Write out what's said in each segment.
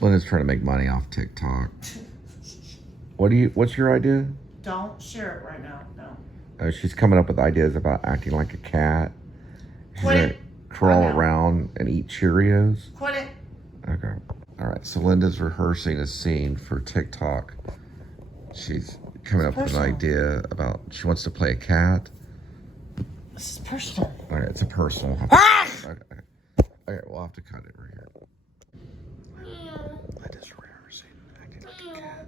Linda's trying to make money off TikTok. What's your idea? Don't share it right now. No. She's coming up with ideas about acting like a cat. She's Quit gonna it. crawl around and eat Cheerios. Quit it. Okay. All right. So Linda's rehearsing a scene for TikTok. She's coming up with an idea about she wants to play a cat. This is personal. All right. It's a personal. Okay. We'll have to cut it right here. Linda's rehearsing acting like a cat.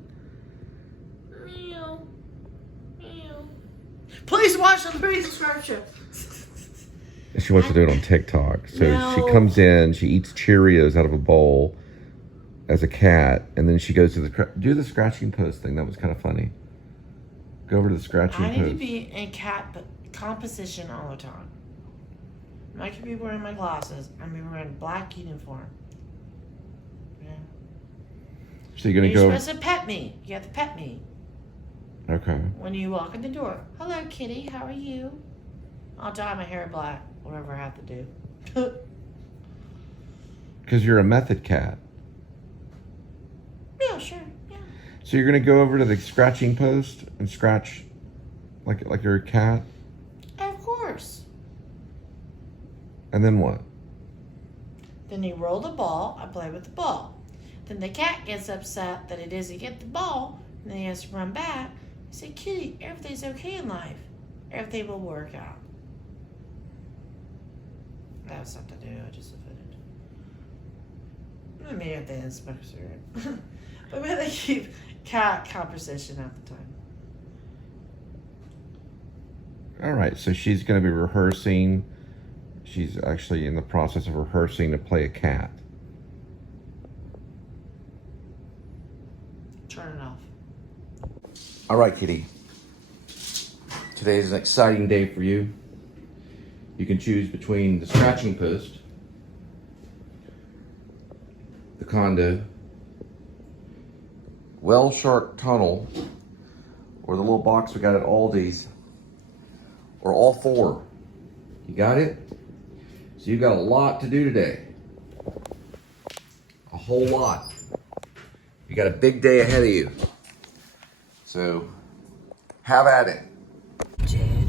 Please watch the movie subscription. She wants to do it on TikTok. So she comes in, she eats Cheerios out of a bowl as a cat, and then she goes to do the scratching post thing. That was kind of funny. Go over to the scratching post. I need to be in cat composition all the time. I'm not gonna be wearing my glasses. I'm gonna be wearing black uniform. Yeah. So you're gonna go. You're supposed to pet me. You have to pet me. Okay. When you walk in the door, hello, kitty. How are you? I'll dye my hair black. Whatever I have to do. Because you're a method cat. Yeah, sure. Yeah. So you're gonna go over to the scratching post and scratch like you're a cat? Of course. And then what? Then you roll the ball. I play with the ball. Then the cat gets upset that he doesn't get the ball, and then he has to run back. I say, kitty, everything's okay in life. Everything will work out. That was something to do. I just offended. I mean, at the end, smokers are but when they keep cat conversation at the time. All right. So she's gonna be rehearsing. She's actually in the process of rehearsing to play a cat. Turn it off. All right, kitty. Today is an exciting day for you. You can choose between the scratching post, the condo, Well Shark Tunnel, or the little box we got at Aldi's, or all four. You got it? So you've got a lot to do today. A whole lot. You got a big day ahead of you. So, have at it.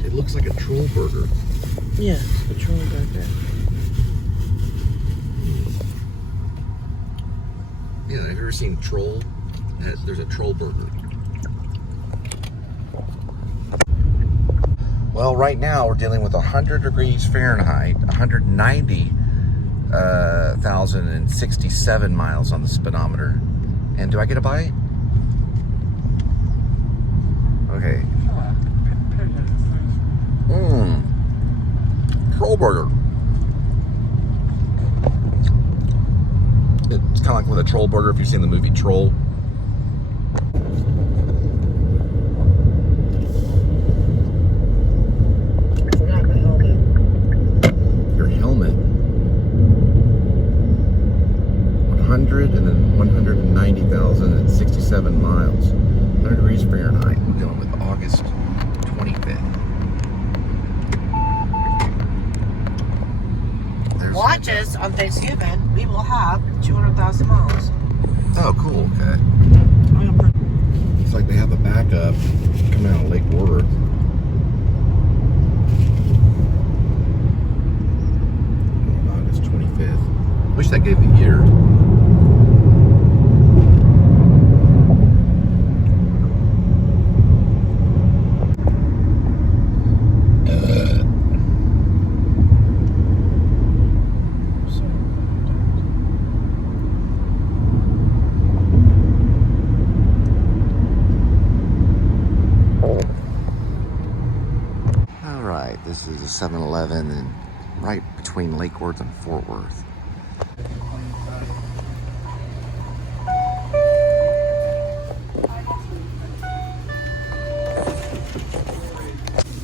It looks like a troll burger. Yeah, the troll burger. Yeah, have you ever seen Troll? There's a troll burger. Well, right now we're dealing with 100 degrees Fahrenheit, 190,067 miles on the speedometer. And do I get a bite? Okay. Troll burger. It's kind of like with a troll burger if you've seen the movie Troll. I forgot my helmet. Your helmet. 100 and then 190,067 miles. 100 degrees Fahrenheit. We're dealing with August 25th. Watch us on Thanksgiving. We will have 200,000 miles. Oh, cool. Okay. It's like they have a backup coming out of Lake Worth. August 25th. Wish that gave the year. This is a 7-Eleven and right between Lake Worth and Fort Worth.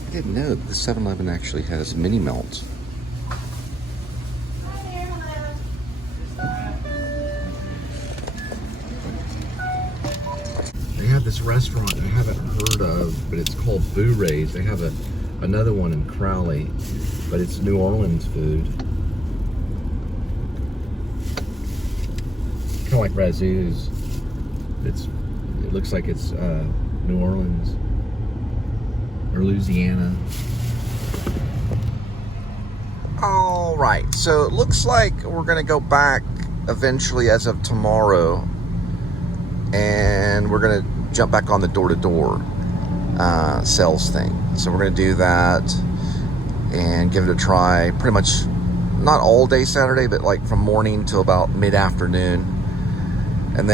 I didn't know the 7-Eleven actually has mini melts. They have this restaurant I haven't heard of, but it's called Boo Ray's. They have another one in Crowley, but it's New Orleans food. kind of like Razoo's. It looks like it's New Orleans or Louisiana. All right, so it looks like we're gonna go back eventually as of tomorrow, and we're gonna jump back on the door-to-door sales thing. So we're gonna do that and give it a try. Pretty much not all day Saturday, but like from morning till about mid-afternoon, and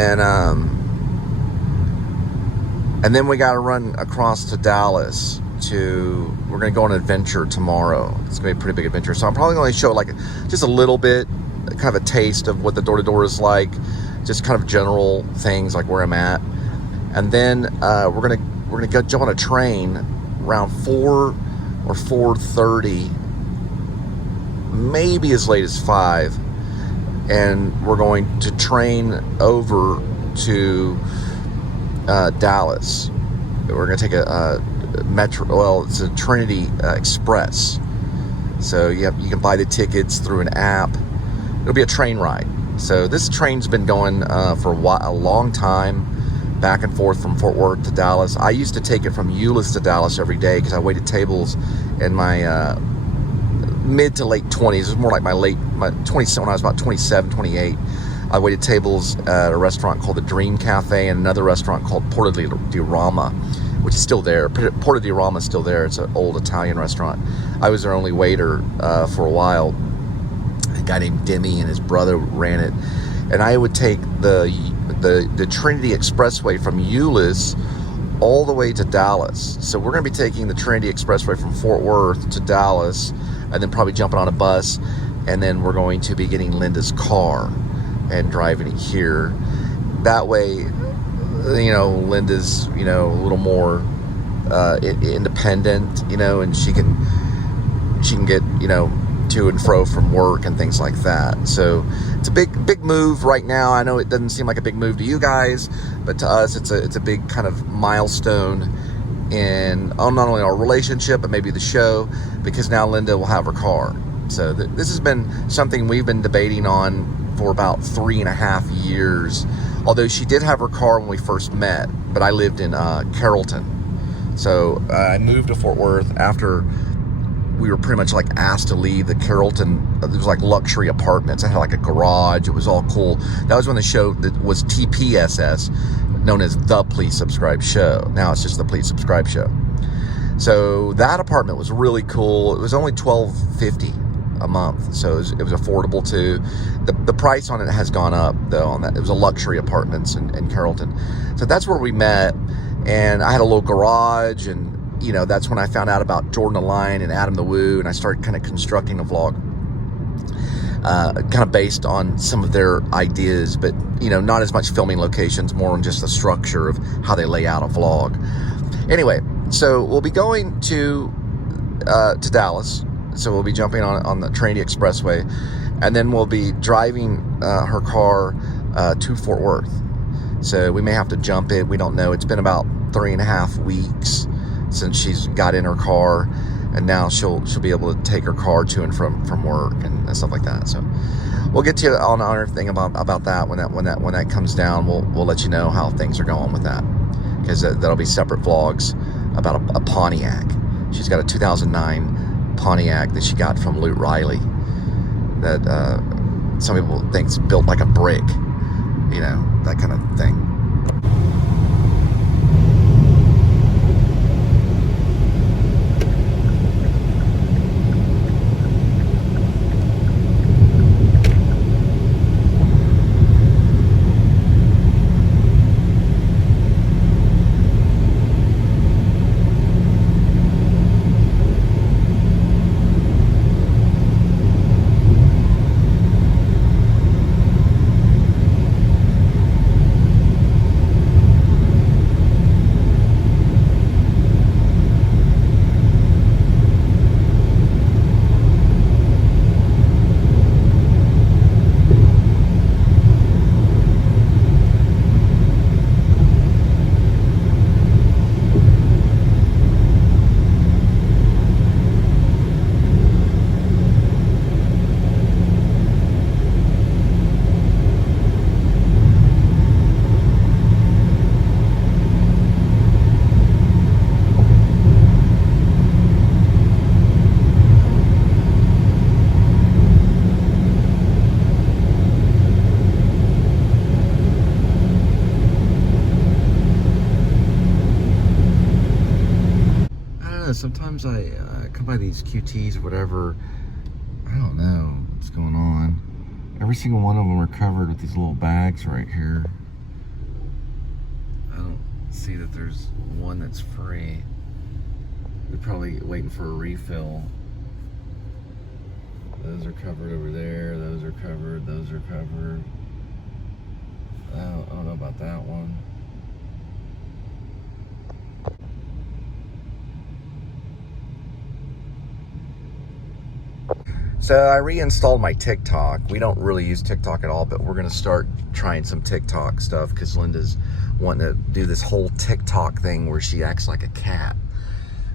then we got to run across to Dallas. We're gonna go on an adventure tomorrow. It's gonna be a pretty big adventure, so I'm probably going to show like just a little bit, kind of a taste of what the door-to-door is like, just kind of general things like where I'm at, and then we're gonna go jump on a train around 4 or 4:30, maybe as late as 5, and we're going to train over to Dallas. We're gonna take a metro. Well, it's a Trinity Express. So you can buy the tickets through an app. It'll be a train ride. So this train's been going for a long time, back and forth from Fort Worth to Dallas. I used to take it from Euless to Dallas every day because I waited tables in my mid to late 20s. It was more like my 20s when I was about 27, 28. I waited tables at a restaurant called the Dream Cafe and another restaurant called Porta di Rama, which is still there. Porta di Rama is still there. It's an old Italian restaurant. I was their only waiter for a while. A guy named Demi and his brother ran it. And I would take the Trinity Expressway from Euless all the way to Dallas. So we're going to be taking the Trinity Expressway from Fort Worth to Dallas, and then probably jumping on a bus, and then we're going to be getting Linda's car and driving it here. That way, Linda's, a little more independent, and she can get, to and fro from work and things like that. So it's a big move right now. I know it doesn't seem like a big move to you guys, but to us, it's a big kind of milestone in not only our relationship, but maybe the show, because now Linda will have her car. So this has been something we've been debating on for about 3.5 years. Although she did have her car when we first met, but I lived in Carrollton. So I moved to Fort Worth after we were pretty much like asked to leave the Carrollton. It was like luxury apartments. I had like a garage. It was all cool. That was when the show that was PSS, known as The Please Subscribe Show. Now it's just The Please Subscribe Show. So that apartment was really cool. It was only $12.50 a month, so it was affordable too. The price on it has gone up though. On that, it was a luxury apartments in Carrollton. So that's where we met, and I had a little garage, and that's when I found out about Jordan the Lion and Adam the Woo, and I started kind of constructing a vlog, kind of based on some of their ideas, but not as much filming locations, more on just the structure of how they lay out a vlog. Anyway, so we'll be going to Dallas. So we'll be jumping on the Trinity Expressway, and then we'll be driving her car to Fort Worth. So we may have to jump it. We don't know. It's been about 3.5 weeks since she's got in her car, and now she'll be able to take her car to and from work and stuff like that. So we'll get to you on everything about that when that comes down. We'll let you know how things are going with that, because that'll be separate vlogs about a Pontiac. She's got a 2009 Pontiac that she got from Lute Riley that some people think's built like a brick, that kind of thing. sometimes I come by these QTs or whatever. I don't know what's going on. Every single one of them are covered with these little bags right here. I don't see that there's one that's free. They're probably waiting for a refill. Those are covered over there. Those are covered. Those are covered. I don't know about that one. So I reinstalled my TikTok. We don't really use TikTok at all, but we're going to start trying some TikTok stuff because Linda's wanting to do this whole TikTok thing where she acts like a cat.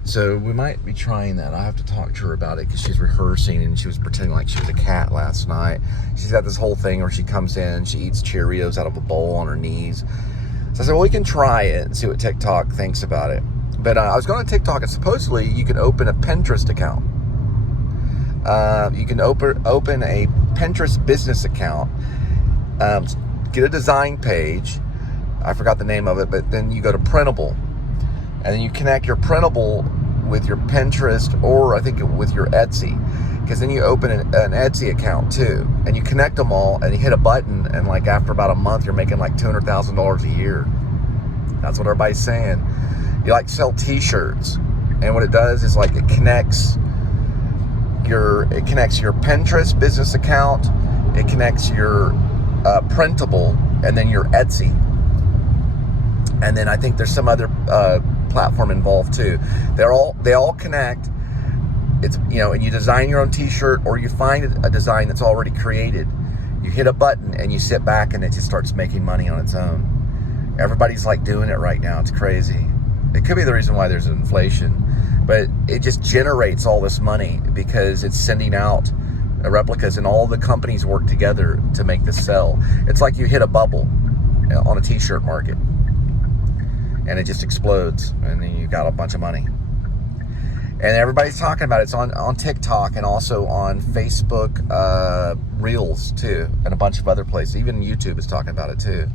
So we might be trying that. I have to talk to her about it because she's rehearsing and she was pretending like she was a cat last night. She's got this whole thing where she comes in, she eats Cheerios out of a bowl on her knees. So I said, well, we can try it and see what TikTok thinks about it. But I was going to TikTok and supposedly you could open a Pinterest account. You can open a Pinterest business account, get a design page. I forgot the name of it, but then you go to printable, and then you connect your printable with your Pinterest, or I think with your Etsy, because then you open an Etsy account too, and you connect them all, and you hit a button, and like after about a month, you're making like $200,000 a year. That's what everybody's saying. You like sell T-shirts, and what it does is like it connects your Pinterest business account, it connects your printable, and then your Etsy, and then I think there's some other platform involved too. They all connect. It's, you know, and you design your own T-shirt, or you find a design that's already created. You hit a button and you sit back, and it just starts making money on its own. Everybody's like doing it right now. It's crazy. It could be the reason why there's inflation, but it just generates all this money because it's sending out replicas, and all the companies work together to make this sell. It's like you hit a bubble on a T-shirt market, and it just explodes, and then you got a bunch of money. And everybody's talking about it. It's on TikTok and also on Facebook Reels too, and a bunch of other places. Even YouTube is talking about it too.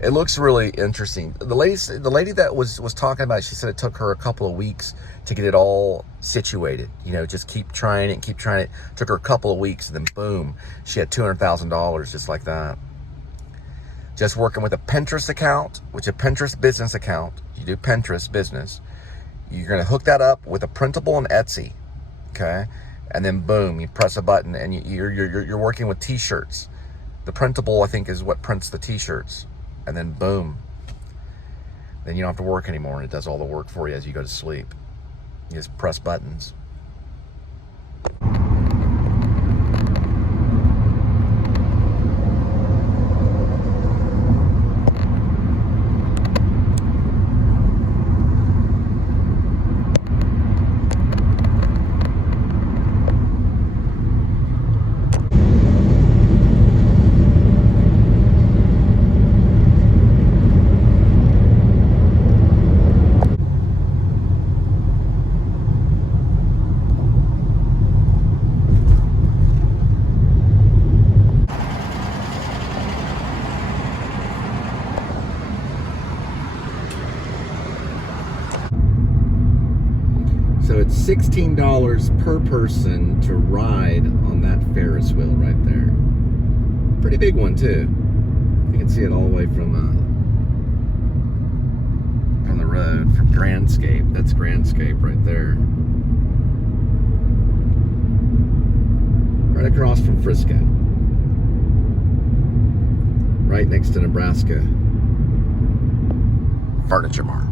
It looks really interesting. The lady that was talking about it, she said it took her a couple of weeks to get it all situated. You know, just keep trying it. It took her a couple of weeks, and then boom, she had $200,000 just like that. Just working with a Pinterest account, which is a Pinterest business account. You do Pinterest business. You're going to hook that up with a printable and Etsy, okay? And then boom, you press a button, and you're working with T-shirts. The printable, I think, is what prints the T-shirts. And then boom, then you don't have to work anymore, and it does all the work for you as you go to sleep. You just press buttons. So it's $16 per person to ride on that Ferris wheel right there. Pretty big one too. You can see it all the way from the road, from Grandscape. That's Grandscape right there. Right across from Frisco. Right next to Nebraska Furniture Mart.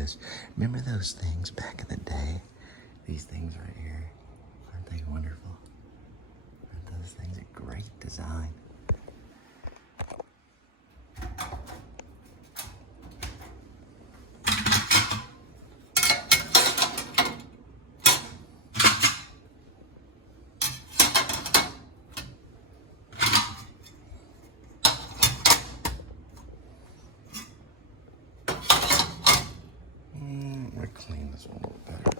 this. Remember those things back in the day? These things right here. Aren't they wonderful? Aren't those things a great design? I'm gonna clean this one a little better.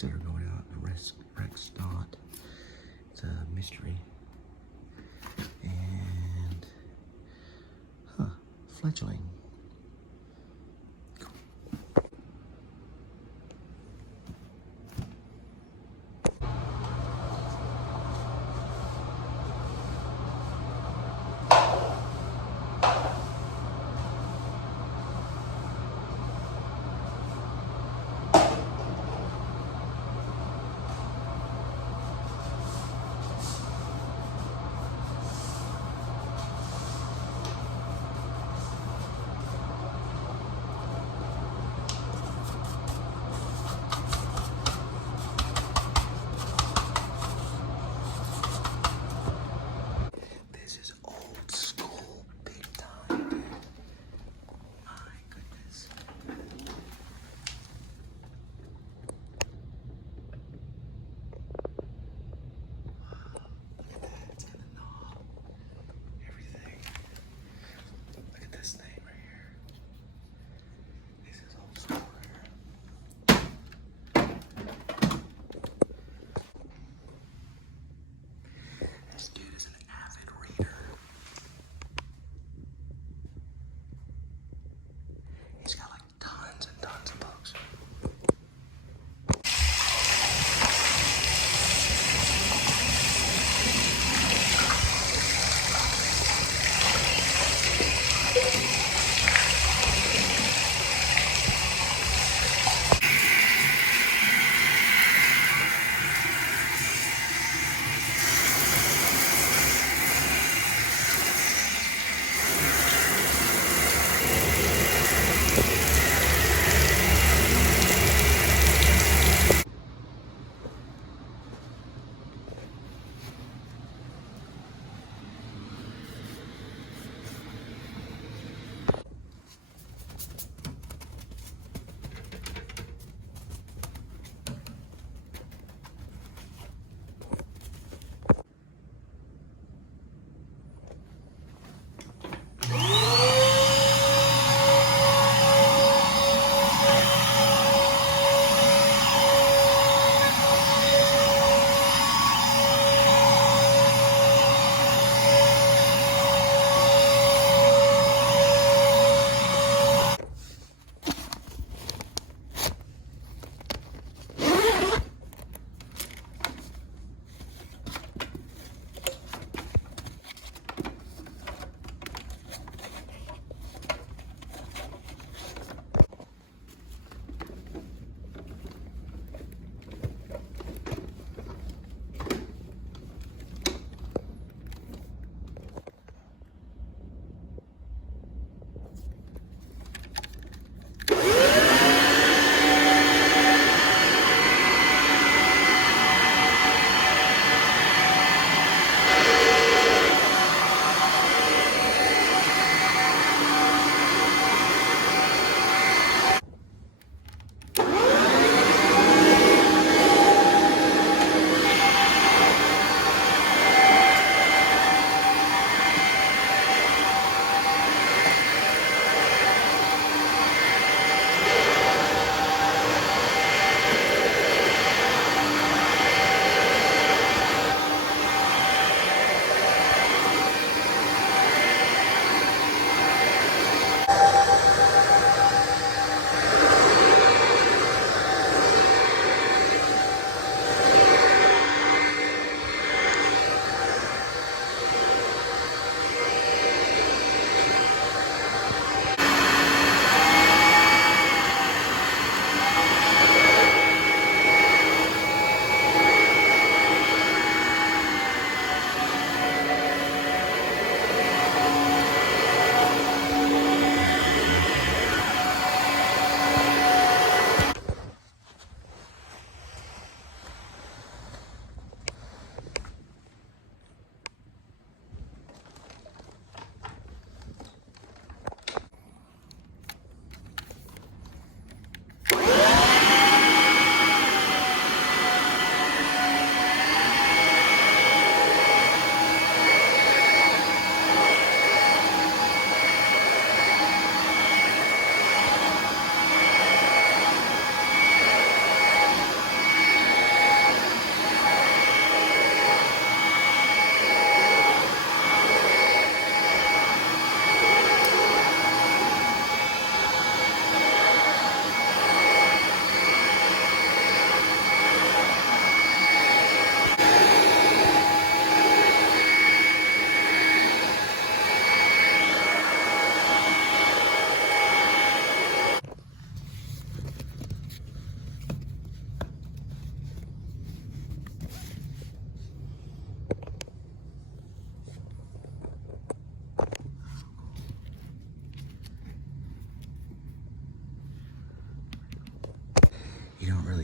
That are going out. Rex Dot. It's a mystery. And fledgling.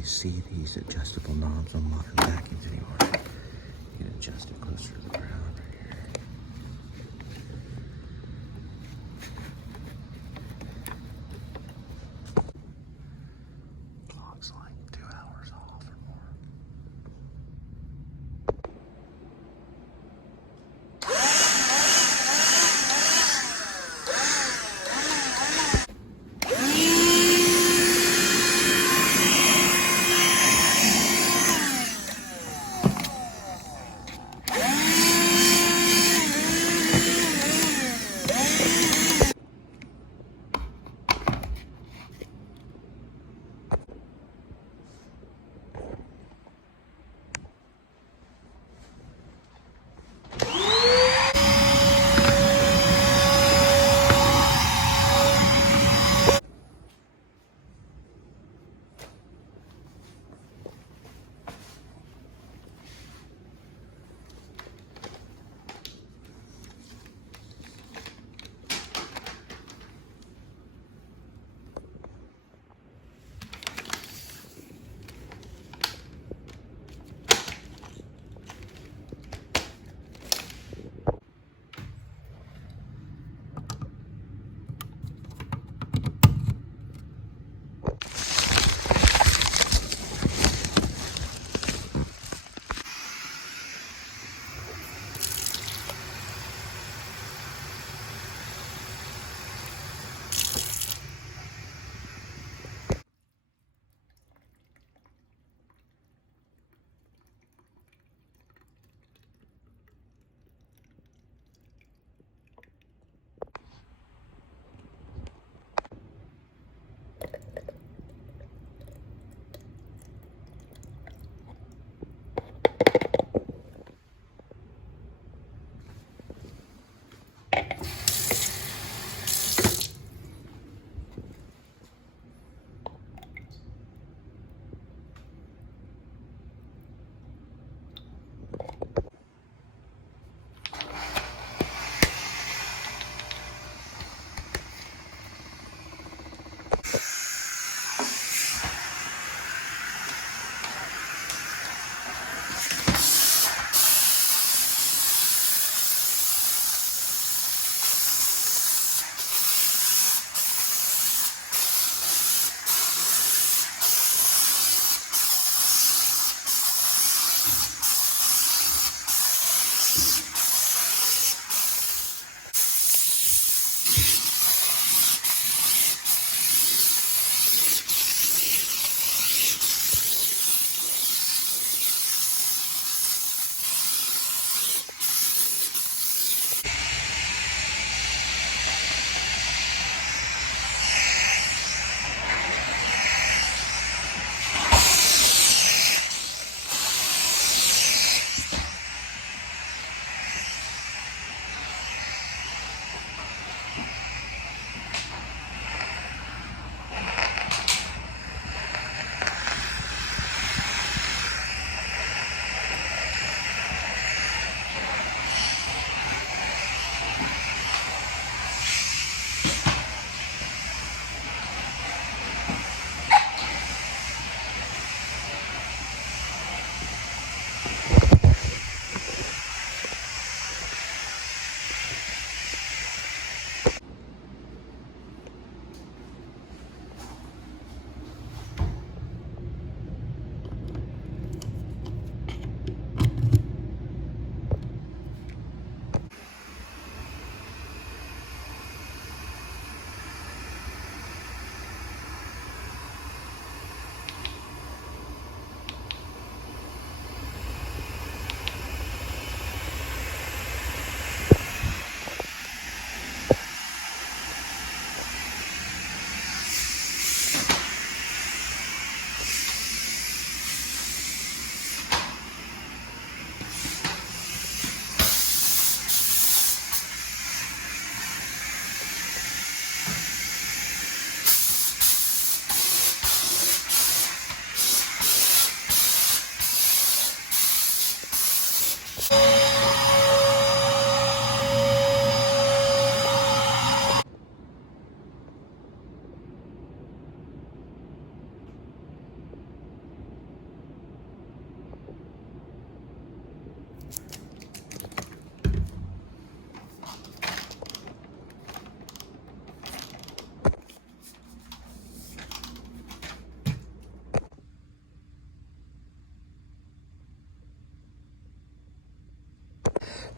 really see these adjustable knobs on modern vacuums anymore. You can adjust it closer to the ground right here. Clock's like 2 hours off or more.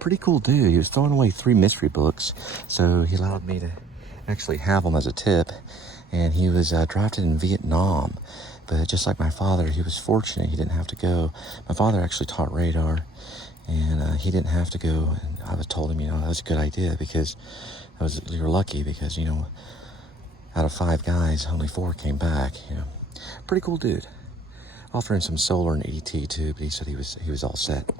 pretty cool dude. He was throwing away 3 mystery books, so he allowed me to actually have them as a tip. And he was drafted in Vietnam, but just like my father, he was fortunate he didn't have to go. My father actually taught radar, and he didn't have to go. And I was told him, you know, that was a good idea because you were lucky because, you know, out of 5 guys, only 4 came back. You know, pretty cool dude. Offered him some solar and ET too, but he said he was all set.